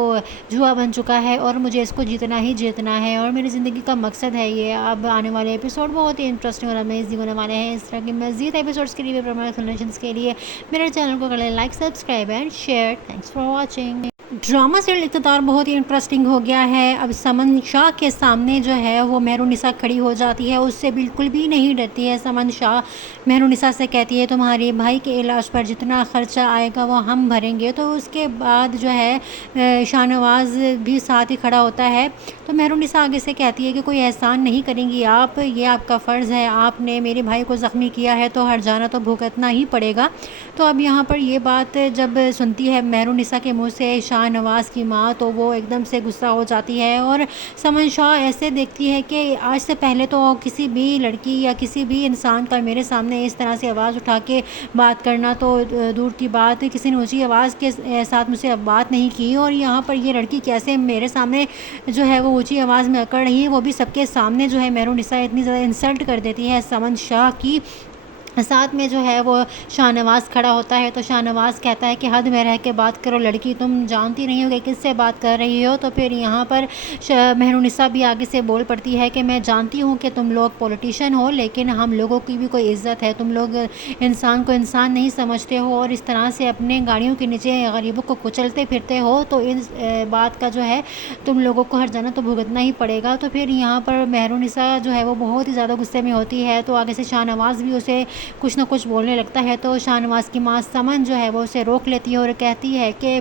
جوا بن چکا ہے اور مجھے اس کو جیتنا ہی جیتنا ہے, اور میری زندگی کا مقصد ہے یہ. اب آنے والے ایپیسوڈ بہت ہی انٹرسٹنگ اور امیزنگ ہونے والے ہیں. اس طرح کی مزید ایپیسوڈس کے لیے پروموشنز کے لیے میرے چینل کو کر لیں like, subscribe and share. Thanks for watching. Drama serial اقتدار بہت ہی انٹرسٹنگ ہو گیا ہے. اب سمن شاہ کے سامنے جو ہے وہ مہرونسا کھڑی ہو جاتی ہے, اس سے بالکل بھی نہیں ڈرتی ہے. سمن شاہ مہرونسا سے کہتی ہے تمہارے بھائی کے علاج پر جتنا خرچہ آئے گا وہ ہم بھریں گے. تو اس کے بعد جو ہے شاہ نواز بھی ساتھ ہی کھڑا ہوتا ہے. تو مہرونسا آگے سے کہتی ہے کہ کوئی احسان نہیں کریں گی آپ, یہ آپ کا فرض ہے, آپ نے میرے بھائی کو زخمی کیا ہے تو ہر جانا تو بھگتنا ہی پڑے گا. تو اب یہاں پر یہ بات جب سنتی ہے مہرونسا کے منہ سے شاہ نواز کی ماں تو وہ ایک دم سے غصہ ہو جاتی ہے, اور سمن شاہ ایسے دیکھتی ہے کہ آج سے پہلے تو کسی بھی لڑکی یا کسی بھی انسان کا میرے سامنے اس طرح سے آواز اٹھا کے بات کرنا تو دور کی بات, کسی نے اونچی آواز کے ساتھ مجھ سے بات نہیں کی, اور یہاں پر یہ لڑکی کیسے میرے سامنے جو ہے وہ اونچی آواز میں اکڑ رہی ہے, وہ بھی سب کے سامنے جو ہے مہرونسا اتنی زیادہ انسلٹ کر دیتی ہے سمن شاہ کی. ساتھ میں جو ہے وہ شاہ نواز کھڑا ہوتا ہے. تو شاہ نواز کہتا ہے کہ حد میں رہ کے بات کرو لڑکی, تم جانتی نہیں ہو کہ کس سے بات کر رہی ہو. تو پھر یہاں پر مہرونسا بھی آگے سے بول پڑتی ہے کہ میں جانتی ہوں کہ تم لوگ پولیٹیشین ہو, لیکن ہم لوگوں کی بھی کوئی عزت ہے, تم لوگ انسان کو انسان نہیں سمجھتے ہو اور اس طرح سے اپنے گاڑیوں کے نیچے غریبوں کو کچلتے پھرتے ہو, تو اس بات کا جو ہے تم لوگوں کو ہر جانا تو بھگتنا ہی پڑے گا. تو پھر یہاں پر مہرونسا جو ہے وہ بہت ہی زیادہ غصے میں ہوتی ہے. تو آگے سے شاہ نواز بھی اسے کچھ نہ کچھ بولنے لگتا ہے. تو شاہ نواز کی ماں سمن جو ہے وہ اسے روک لیتی ہے اور کہتی ہے کہ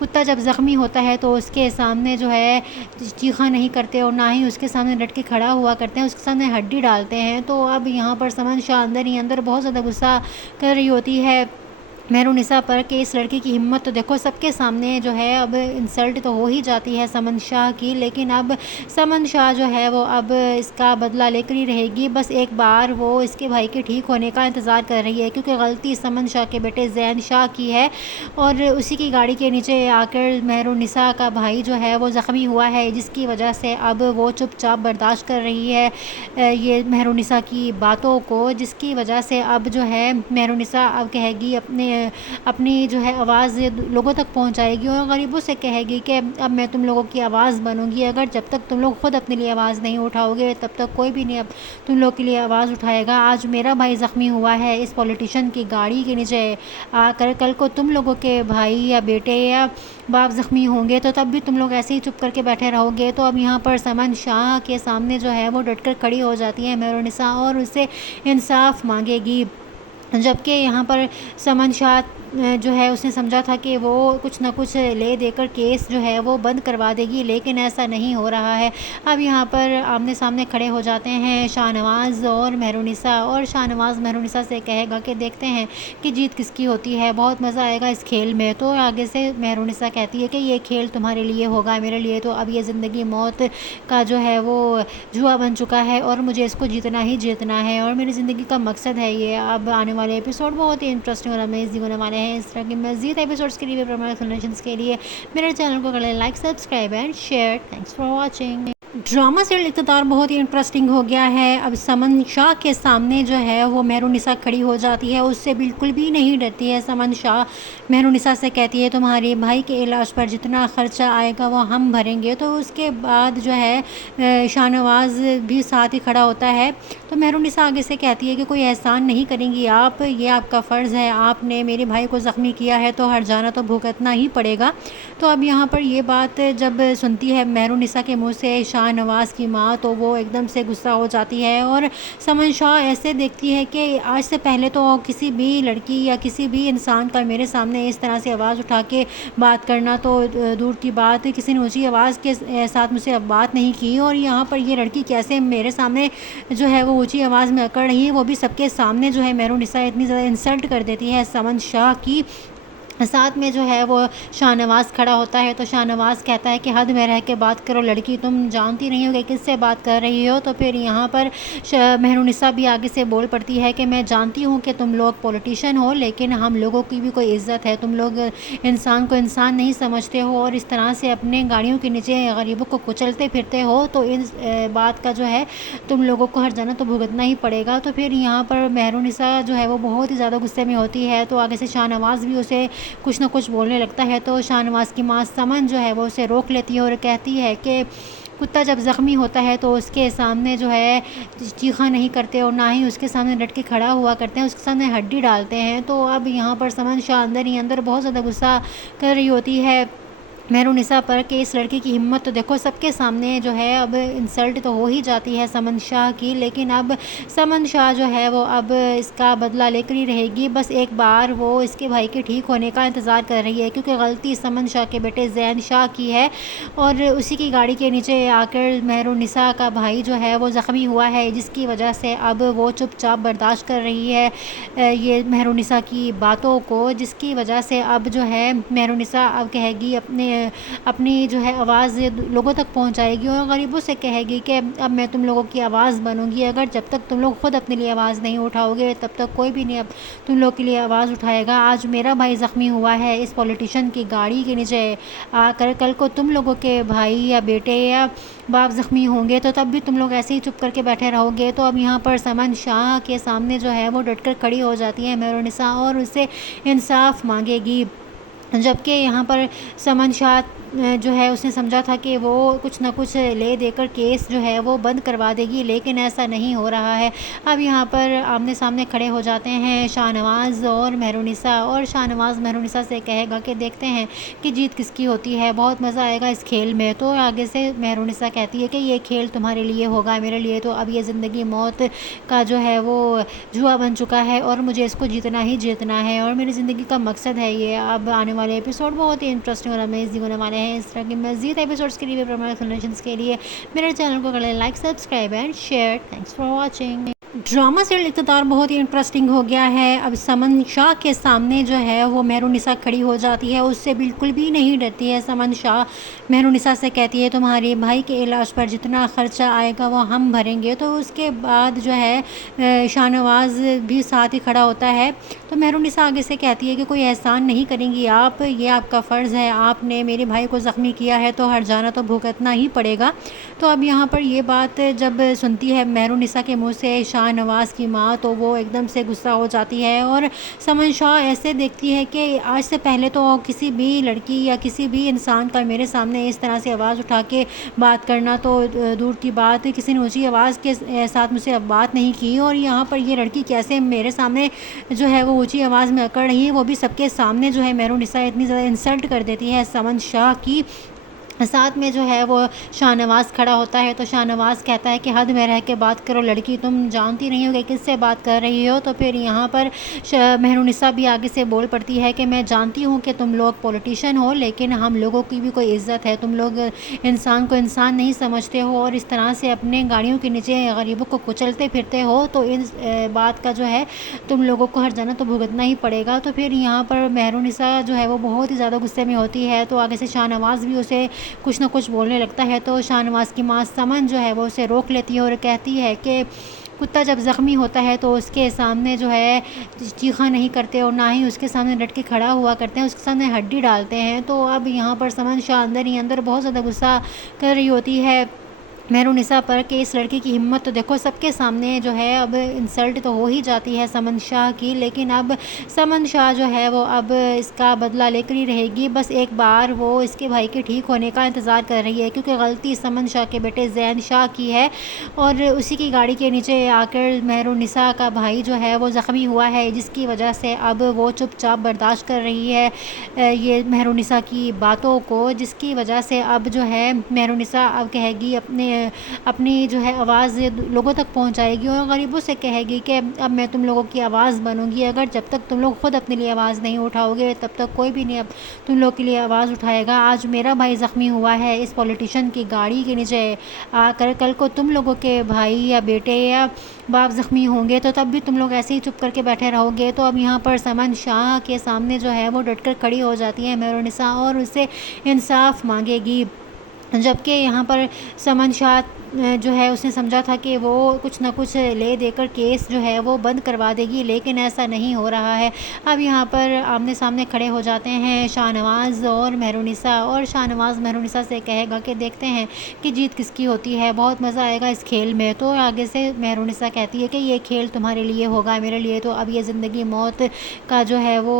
کتا جب زخمی ہوتا ہے تو اس کے سامنے جو ہے چیخا نہیں کرتے اور نہ ہی اس کے سامنے ڈٹ کے کھڑا ہوا کرتے ہیں, اس کے سامنے ہڈی ڈالتے ہیں. تو اب یہاں پر سمن شاہ اندر ہی اندر بہت زیادہ غصہ کر رہی ہوتی ہے مہرونسا پر کہ اس لڑکی کی ہمت تو دیکھو, سب کے سامنے جو ہے اب انسلٹ تو ہو ہی جاتی ہے سمن شاہ کی, لیکن اب سمن شاہ جو ہے وہ اب اس کا بدلہ لے کر ہی رہے گی. بس ایک بار وہ اس کے بھائی کے ٹھیک ہونے کا انتظار کر رہی ہے, کیونکہ غلطی سمن شاہ کے بیٹے زین شاہ کی ہے, اور اسی کی گاڑی کے نیچے آ کر مہرونسا کا بھائی جو ہے وہ زخمی ہوا ہے, جس کی وجہ سے اب وہ چپ چاپ برداشت کر رہی ہے یہ مہرونسا کی باتوں کو, جس کی وجہ سے اب جو ہے مہرونسا اب کہے گی اپنی جو ہے آواز لوگوں تک پہنچائے گی اور غریبوں سے کہے گی کہ اب میں تم لوگوں کی آواز بنوں گی. اگر جب تک تم لوگ خود اپنے لیے آواز نہیں اٹھاؤ گے تب تک کوئی بھی نہیں اب تم لوگ کے لیے آواز اٹھائے گا. آج میرا بھائی زخمی ہوا ہے اس پولیٹیشین کی گاڑی کے نیچے آ کر, کل کو تم لوگوں کے بھائی یا بیٹے یا باپ زخمی ہوں گے تو تب بھی تم لوگ ایسے ہی چپ کر کے بیٹھے رہو گے. تو اب یہاں پر سمن شاہ کے سامنے جو ہے وہ ڈٹ کر کھڑی ہو جاتی ہے مہرونسا اور اس سے انصاف مانگے گی. جبکہ یہاں پر سمن شاہ جو ہے اس نے سمجھا تھا کہ وہ کچھ نہ کچھ لے دے کر کیس جو ہے وہ بند کروا دے گی, لیکن ایسا نہیں ہو رہا ہے. اب یہاں پر آمنے سامنے کھڑے ہو جاتے ہیں شاہ نواز اور مہرونسا, اور شاہ نواز مہرونسا سے کہے گا کہ دیکھتے ہیں کہ جیت کس کی ہوتی ہے, بہت مزہ آئے گا اس کھیل میں. تو آگے سے مہرونسا کہتی ہے کہ یہ کھیل تمہارے لیے ہوگا, میرے لیے تو اب یہ زندگی موت کا جو ہے وہ جوا بن چکا ہے اور مجھے اس کو جیتنا ہی جیتنا ہے, اور میری زندگی کا مقصد ہے یہ. اب آنے والے ایپیسوڈ بہت ہی انٹرسٹنگ اور امیزنگ ہونے والے ہیں. اس طرح کی مزید ایپیسوڈس کے لیے پروموشنز کے لیے میرے چینل کو کر لیں like, subscribe and share. Thanks for watching. Drama serial اقتدار بہت ہی انٹرسٹنگ ہو گیا ہے. اب سمن شاہ کے سامنے جو ہے وہ مہرونسا کھڑی ہو جاتی ہے, اس سے بالکل بھی نہیں ڈرتی ہے. سمن شاہ مہرونسا سے کہتی ہے تمہارے بھائی کے علاج پر جتنا خرچہ آئے گا وہ ہم بھریں گے. تو اس کے بعد جو ہے شاہ نواز بھی ساتھ ہی کھڑا ہوتا ہے. تو مہرونسا آگے سے کہتی ہے کہ کوئی احسان نہیں کریں گی آپ, یہ آپ کا فرض ہے, آپ نے میرے بھائی کو زخمی کیا ہے تو ہر جانا تو بھگتنا ہی پڑے گا. تو اب یہاں پر یہ بات جب سنتی ہے مہرونسا کے منہ سے شاہ شاہ نواز کی ماں تو وہ ایک دم سے غصہ ہو جاتی ہے اور سمن شاہ ایسے دیکھتی ہے کہ آج سے پہلے تو کسی بھی لڑکی یا کسی بھی انسان کا میرے سامنے اس طرح سے آواز اٹھا کے بات کرنا تو دور کی بات، کسی نے اونچی آواز کے ساتھ مجھ سے بات نہیں کی، اور یہاں پر یہ لڑکی کیسے میرے سامنے جو ہے وہ اونچی آواز میں اکڑ رہی ہے، وہ بھی سب کے سامنے جو ہے مہرونسا اتنی زیادہ انسلٹ کر دیتی ہے سمن شاہ کی۔ ساتھ میں جو ہے وہ شاہ نواز کھڑا ہوتا ہے تو شاہ نواز کہتا ہے کہ حد میں رہ کے بات کرو لڑکی، تم جانتی نہیں ہو کہ کس سے بات کر رہی ہو۔ تو پھر یہاں پر مہرونسا بھی آگے سے بول پڑتی ہے کہ میں جانتی ہوں کہ تم لوگ پولیٹیشین ہو، لیکن ہم لوگوں کی بھی کوئی عزت ہے، تم لوگ انسان کو انسان نہیں سمجھتے ہو اور اس طرح سے اپنے گاڑیوں کے نیچے غریبوں کو کچلتے پھرتے ہو، تو اس بات کا جو ہے تم لوگوں کو ہر جانا تو بھگتنا ہی پڑے گا۔ تو پھر یہاں پر مہرونسا جو ہے وہ بہت ہی زیادہ غصے میں ہوتی ہے، تو آگے سے شاہ نواز بھی اسے کچھ نہ کچھ بولنے لگتا ہے، تو شاہ نواز کی ماں سمن جو ہے وہ اسے روک لیتی ہے اور کہتی ہے کہ کتا جب زخمی ہوتا ہے تو اس کے سامنے جو ہے چیخا نہیں کرتے اور نہ ہی اس کے سامنے ڈٹ کے کھڑا ہوا کرتے ہیں، اس کے سامنے ہڈی ڈالتے ہیں۔ تو اب یہاں پر سمن شاہ اندر ہی اندر بہت زیادہ غصہ کر رہی ہوتی ہے مہرونسا پر کہ اس لڑکی کی ہمت تو دیکھو، سب کے سامنے جو ہے اب انسلٹ تو ہو ہی جاتی ہے سمن شاہ کی، لیکن اب سمن شاہ جو ہے وہ اب اس کا بدلہ لے کر ہی رہے گی۔ بس ایک بار وہ اس کے بھائی کے ٹھیک ہونے کا انتظار کر رہی ہے، کیونکہ غلطی سمن شاہ کے بیٹے زین شاہ کی ہے اور اسی کی گاڑی کے نیچے آ کر مہرونسا کا بھائی جو ہے وہ زخمی ہوا ہے، جس کی وجہ سے اب وہ چپ چاپ برداشت کر رہی ہے یہ مہرونسا کی باتوں کو، جس کی وجہ سے اب جو ہے مہرونسا اب کہے گی اپنی جو ہے آواز لوگوں تک پہنچائے گی اور غریبوں سے کہے گی کہ اب میں تم لوگوں کی آواز بنوں گی، اگر جب تک تم لوگ خود اپنے لیے آواز نہیں اٹھاؤ گے تب تک کوئی بھی نہیں اب تم لوگ کے لیے آواز اٹھائے گا۔ آج میرا بھائی زخمی ہوا ہے اس پولیٹیشین کی گاڑی کے نیچے آ کر، کل کو تم لوگوں کے بھائی یا بیٹے یا باپ زخمی ہوں گے تو تب بھی تم لوگ ایسے ہی چپ کر کے بیٹھے رہو گے۔ تو اب یہاں پر سمن شاہ کے سامنے جو ہے وہ ڈٹ کر کھڑی ہو جاتی ہے مہرونسا اور اس سے انصاف مانگے گی، جبکہ یہاں پر سمن شاہ جو ہے اس نے سمجھا تھا کہ وہ کچھ نہ کچھ لے دے کر کیس جو ہے وہ بند کروا دے گی، لیکن ایسا نہیں ہو رہا ہے۔ اب یہاں پر آمنے سامنے کھڑے ہو جاتے ہیں شاہ نواز اور مہرونسا، اور شاہ نواز مہرونسا سے کہے گا کہ دیکھتے ہیں کہ جیت کس کی ہوتی ہے، بہت مزہ آئے گا اس کھیل میں۔ تو آگے سے مہرونسا کہتی ہے کہ یہ کھیل تمہارے لیے ہوگا، میرے لیے تو اب یہ زندگی موت کا جو ہے وہ جوا بن چکا ہے اور مجھے اس کو جیتنا ہی جیتنا ہے، اور میری زندگی کا مقصد ہے یہ۔ اب آنے والے ایپیسوڈ بہت ہی انٹرسٹنگ اور امیزنگ ہونے والے ہیں۔ اس طرح کی مزید ایپیسوڈز کے لیے کے لیے میرے چینل کو کر لیں like, subscribe and share. Thanks for watching. Drama serial اقتدار بہت ہی انٹرسٹنگ ہو گیا ہے۔ اب سمن شاہ کے سامنے جو ہے وہ مہرونسا کھڑی ہو جاتی ہے، اس سے بالکل بھی نہیں ڈرتی ہے۔ سمن شاہ مہرونسا سے کہتی ہے تمہارے بھائی کے علاج پر جتنا خرچہ آئے گا وہ ہم بھریں گے۔ تو اس کے بعد جو ہے شاہ نواز بھی ساتھ ہی کھڑا ہوتا ہے، تو مہرونسا آگے سے کہتی ہے کہ کوئی احسان نہیں کریں گی آپ، یہ آپ کا فرض ہے، آپ نے میرے بھائی کو زخمی کیا ہے تو ہر جانا تو بھگتنا ہی پڑے گا۔ تو اب یہاں پر یہ بات جب سنتی ہے مہرونسا کے منہ سے شاہ نواز کی ماں تو وہ ایک دم سے غصہ ہو جاتی ہے اور سمن شاہ ایسے دیکھتی ہے کہ آج سے پہلے تو کسی بھی لڑکی یا کسی بھی انسان کا میرے سامنے اس طرح سے آواز اٹھا کے بات کرنا تو دور کی بات، کسی نے اونچی آواز کے ساتھ مجھ سے بات نہیں کی، اور یہاں پر یہ لڑکی کیسے میرے سامنے جو ہے وہ اونچی آواز میں اکڑ رہی ہے، وہ بھی سب کے سامنے جو ہے مہرونسا اتنی زیادہ انسلٹ کر دیتی ہے سمن شاہ کی۔ ساتھ میں جو ہے وہ شاہ نواز کھڑا ہوتا ہے تو شاہ نواز کہتا ہے کہ حد میں رہ کے بات کرو لڑکی، تم جانتی نہیں ہو کہ کس سے بات کر رہی ہو۔ تو پھر یہاں پر مہرونسا بھی آگے سے بول پڑتی ہے کہ میں جانتی ہوں کہ تم لوگ پولیٹیشین ہو، لیکن ہم لوگوں کی بھی کوئی عزت ہے، تم لوگ انسان کو انسان نہیں سمجھتے ہو اور اس طرح سے اپنے گاڑیوں کے نیچے غریبوں کو کچلتے پھرتے ہو، تو اس بات کا جو ہے تم لوگوں کو ہر جانا تو بھگتنا ہی پڑے گا۔ تو پھر یہاں پر مہرونسا جو ہے وہ بہت ہی زیادہ غصے میں ہوتی ہے، تو آگے سے شاہ نواز بھی اسے کچھ نہ کچھ بولنے لگتا ہے، تو شاہ نواز کی ماں سمن جو ہے وہ اسے روک لیتی ہے اور کہتی ہے کہ کتا جب زخمی ہوتا ہے تو اس کے سامنے جو ہے چیخا نہیں کرتے اور نہ ہی اس کے سامنے ڈٹ کے کھڑا ہوا کرتے ہیں، اس کے سامنے ہڈی ڈالتے ہیں۔ تو اب یہاں پر سمن شاہ اندر ہی اندر بہت زیادہ غصہ کر رہی ہوتی ہے مہرونسا پر کہ اس لڑکی کی ہمت تو دیکھو، سب کے سامنے جو ہے اب انسلٹ تو ہو ہی جاتی ہے سمن شاہ کی، لیکن اب سمن شاہ جو ہے وہ اب اس کا بدلہ لے کر ہی رہے گی۔ بس ایک بار وہ اس کے بھائی کے ٹھیک ہونے کا انتظار کر رہی ہے، کیونکہ غلطی سمن شاہ کے بیٹے زین شاہ کی ہے اور اسی کی گاڑی کے نیچے آ کر مہرونسا کا بھائی جو ہے وہ زخمی ہوا ہے، جس کی وجہ سے اب وہ چپ چاپ برداشت کر رہی ہے یہ مہرونسا کی باتوں کو، جس کی وجہ سے اب جو ہے مہرونسا اب کہے گی اپنی جو ہے آواز لوگوں تک پہنچائے گی اور غریبوں سے کہے گی کہ اب میں تم لوگوں کی آواز بنوں گی. اگر جب تک تم لوگ خود اپنے لیے آواز نہیں اٹھاؤ گے تب تک کوئی بھی نہیں اب تم لوگ کے لیے آواز اٹھائے گا. آج میرا بھائی زخمی ہوا ہے اس پولیٹیشین کی گاڑی کے نیچے آ کر, کل کو تم لوگوں کے بھائی یا بیٹے یا باپ زخمی ہوں گے تو تب بھی تم لوگ ایسے ہی چپ کر کے بیٹھے رہو گے. تو اب یہاں پر سمن شاہ کے سامنے جو ہے وہ ڈٹ کر کھڑی ہو جاتی ہے مہرونسا اور اس سے انصاف مانگے گی. جبکہ یہاں پر سمن شاہ جو ہے اس نے سمجھا تھا کہ وہ کچھ نہ کچھ لے دے کر کیس جو ہے وہ بند کروا دے گی, لیکن ایسا نہیں ہو رہا ہے. اب یہاں پر آمنے سامنے کھڑے ہو جاتے ہیں شاہ نواز اور مہرونسا, اور شاہ نواز مہرونسا سے کہے گا کہ دیکھتے ہیں کہ جیت کس کی ہوتی ہے, بہت مزہ آئے گا اس کھیل میں. تو آگے سے مہرونسا کہتی ہے کہ یہ کھیل تمہارے لیے ہوگا, میرے لیے تو اب یہ زندگی موت کا جو ہے وہ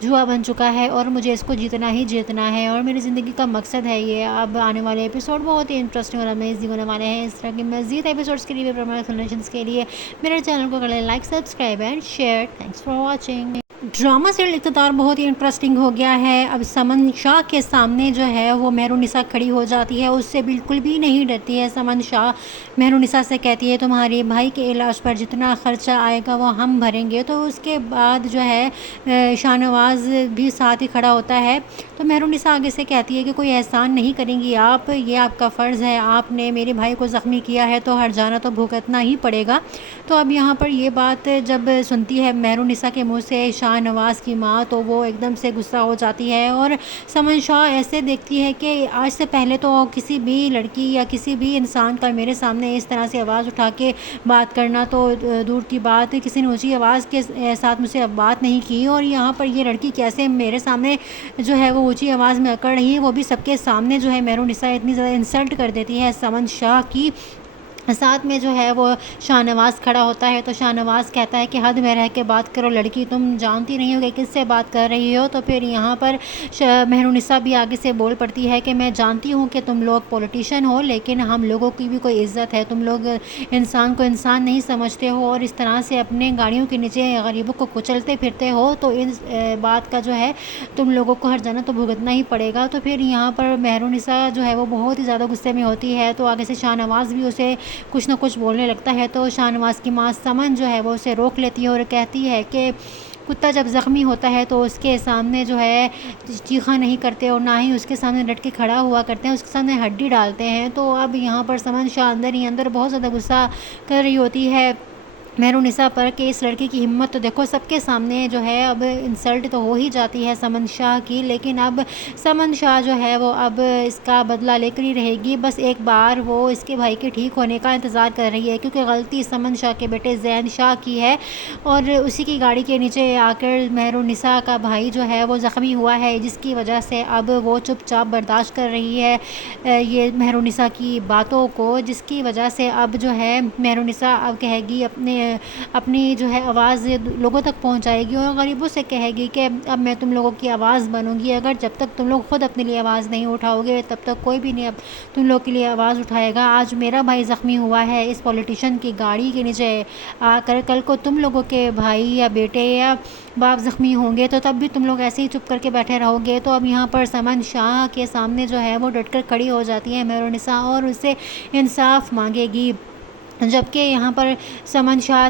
جوا بن چکا ہے اور مجھے اس کو جیتنا ہی جیتنا ہے, اور میری زندگی کا مقصد ہے یہ. اب آنے والے ایپیسوڈ بہت ہی انٹرسٹنگ اور امیزنگ ہونے والے ہیں. اس طرح کی مزید ایپیسوڈس کے لیے پروموشنز کے لیے میرے چینل کو کریں like, subscribe and share. Thanks for watching. Drama serial اقتدار بہت ہی انٹرسٹنگ ہو گیا ہے. اب سمن شاہ کے سامنے جو ہے وہ مہرونسا کھڑی ہو جاتی ہے, اس سے بالکل بھی نہیں ڈرتی ہے. سمن شاہ مہرونسا سے کہتی ہے تمہارے بھائی کے علاج پر جتنا خرچہ آئے گا وہ ہم بھریں گے. تو اس کے بعد جو ہے شاہ نواز بھی ساتھ ہی کھڑا ہوتا ہے. تو مہرونسا آگے سے کہتی ہے کہ کوئی احسان نہیں کریں گی آپ, یہ آپ کا فرض ہے, آپ نے میرے بھائی کو زخمی کیا ہے تو ہر جانا تو بھگتنا ہی پڑے گا. تو اب یہاں پر یہ بات جب سنتی ہے مہرونسا کے منہ سے شاہ نواز کی ماں تو وہ ایک دم سے غصہ ہو جاتی ہے, اور سمن شاہ ایسے دیکھتی ہے کہ آج سے پہلے تو کسی بھی لڑکی یا کسی بھی انسان کا میرے سامنے اس طرح سے آواز اٹھا کے بات کرنا تو دور کی بات, کسی نے اونچی آواز کے ساتھ مجھ سے بات نہیں کی, اور یہاں پر یہ لڑکی کیسے میرے سامنے جو ہے وہ اونچی آواز میں اکڑ رہی ہے, وہ بھی سب کے سامنے جو ہے مہرونسا اتنی زیادہ انسلٹ کر دیتی ہے سمن شاہ کی. ساتھ میں جو ہے وہ شاہ نواز کھڑا ہوتا ہے. تو شاہ نواز کہتا ہے کہ حد میں رہ کے بات کرو لڑکی, تم جانتی نہیں ہو کہ کس سے بات کر رہی ہو. تو پھر یہاں پر مہرونسا بھی آگے سے بول پڑتی ہے کہ میں جانتی ہوں کہ تم لوگ پولیٹیشین ہو, لیکن ہم لوگوں کی بھی کوئی عزت ہے, تم لوگ انسان کو انسان نہیں سمجھتے ہو اور اس طرح سے اپنے گاڑیوں کے نیچے غریبوں کو کچلتے پھرتے ہو, تو اس بات کا جو ہے تم لوگوں کو ہر جانا تو بھگتنا ہی پڑے گا. تو پھر یہاں پر مہرونسا جو ہے وہ بہت ہی زیادہ غصے میں ہوتی ہے. تو آگے سے شاہ نواز بھی اسے کچھ نہ کچھ بولنے لگتا ہے. تو شاہ نواز کی ماں سمن جو ہے وہ اسے روک لیتی ہے اور کہتی ہے کہ کتا جب زخمی ہوتا ہے تو اس کے سامنے جو ہے چیخا نہیں کرتے اور نہ ہی اس کے سامنے ڈٹ کے کھڑا ہوا کرتے ہیں, اس کے سامنے ہڈی ڈالتے ہیں. تو اب یہاں پر سمن شاہ اندر ہی اندر بہت زیادہ غصہ کر رہی ہوتی ہے مہرونسا پر کہ اس لڑکی کی ہمت تو دیکھو, سب کے سامنے جو ہے اب انسلٹ تو ہو ہی جاتی ہے سمن شاہ کی, لیکن اب سمن شاہ جو ہے وہ اب اس کا بدلہ لے کر ہی رہے گی. بس ایک بار وہ اس کے بھائی کے ٹھیک ہونے کا انتظار کر رہی ہے, کیونکہ غلطی سمن شاہ کے بیٹے زین شاہ کی ہے, اور اسی کی گاڑی کے نیچے آ کر مہرونسا کا بھائی جو ہے وہ زخمی ہوا ہے, جس کی وجہ سے اب وہ چپ چاپ برداشت کر رہی ہے یہ مہرونسا کی باتوں کو, جس کی وجہ سے اب جو ہے مہرونسا اب کہے گی اپنی جو ہے آواز لوگوں تک پہنچائے گی اور غریبوں سے کہے گی کہ اب میں تم لوگوں کی آواز بنوں گی. اگر جب تک تم لوگ خود اپنے لیے آواز نہیں اٹھاؤ گے تب تک کوئی بھی نہیں اب تم لوگ کے لیے آواز اٹھائے گا. آج میرا بھائی زخمی ہوا ہے اس پولیٹیشین کی گاڑی کے نیچے آ کر, کل کو تم لوگوں کے بھائی یا بیٹے یا باپ زخمی ہوں گے تو تب بھی تم لوگ ایسے ہی چپ کر کے بیٹھے رہو گے. تو اب یہاں پر سمن شاہ کے سامنے جو ہے وہ ڈٹ کر کھڑی ہو جاتی ہے مہرونسا اور اس سے انصاف مانگے گی. جبکہ یہاں پر سمن شاہ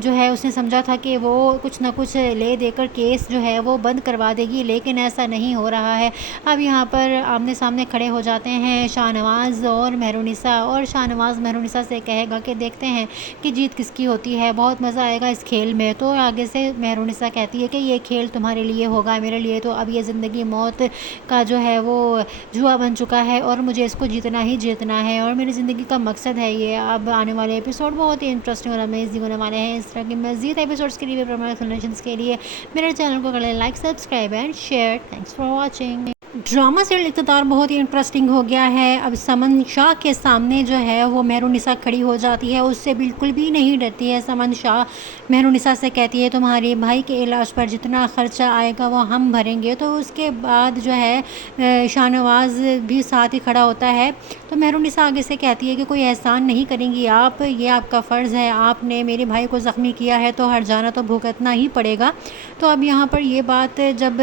جو ہے اس نے سمجھا تھا کہ وہ کچھ نہ کچھ لے دے کر کیس جو ہے وہ بند کروا دے گی, لیکن ایسا نہیں ہو رہا ہے. اب یہاں پر آمنے سامنے کھڑے ہو جاتے ہیں شاہ نواز اور مہرونسا, اور شاہ نواز مہرونسا سے کہے گا کہ دیکھتے ہیں کہ جیت کس کی ہوتی ہے, بہت مزہ آئے گا اس کھیل میں. تو آگے سے مہرونسا کہتی ہے کہ یہ کھیل تمہارے لیے ہوگا, میرے لیے تو اب یہ زندگی موت کا جو ہے وہ جوا بن چکا ہے اور مجھے اس کو جیتنا ہی جیتنا ہے, اور میری زندگی کا مقصد ہے یہ. اب آنے والے ایپیسوڈ بہت ہی انٹرسٹنگ اور امیزنگ ہونے والے ہیں. اس طرح کی مزید ایپیسوڈس کے لیے پروموشنز کے لیے میرے چینل کو کریں like, subscribe and share. Thanks for watching. Drama serial اقتدار بہت ہی انٹرسٹنگ ہو گیا ہے. اب سمن شاہ کے سامنے جو ہے وہ مہرونسا کھڑی ہو جاتی ہے, اس سے بالکل بھی نہیں ڈرتی ہے. سمن شاہ مہرونسا سے کہتی ہے تمہارے بھائی کے علاج پر جتنا خرچہ آئے گا وہ ہم بھریں گے. تو اس کے بعد جو ہے شاہ نواز بھی ساتھ ہی کھڑا ہوتا ہے. تو مہرونسا آگے سے کہتی ہے کہ کوئی احسان نہیں کریں گی آپ, یہ آپ کا فرض ہے, آپ نے میرے بھائی کو زخمی کیا ہے تو ہر جانا تو بھگتنا ہی پڑے گا. تو اب یہاں پر یہ بات جب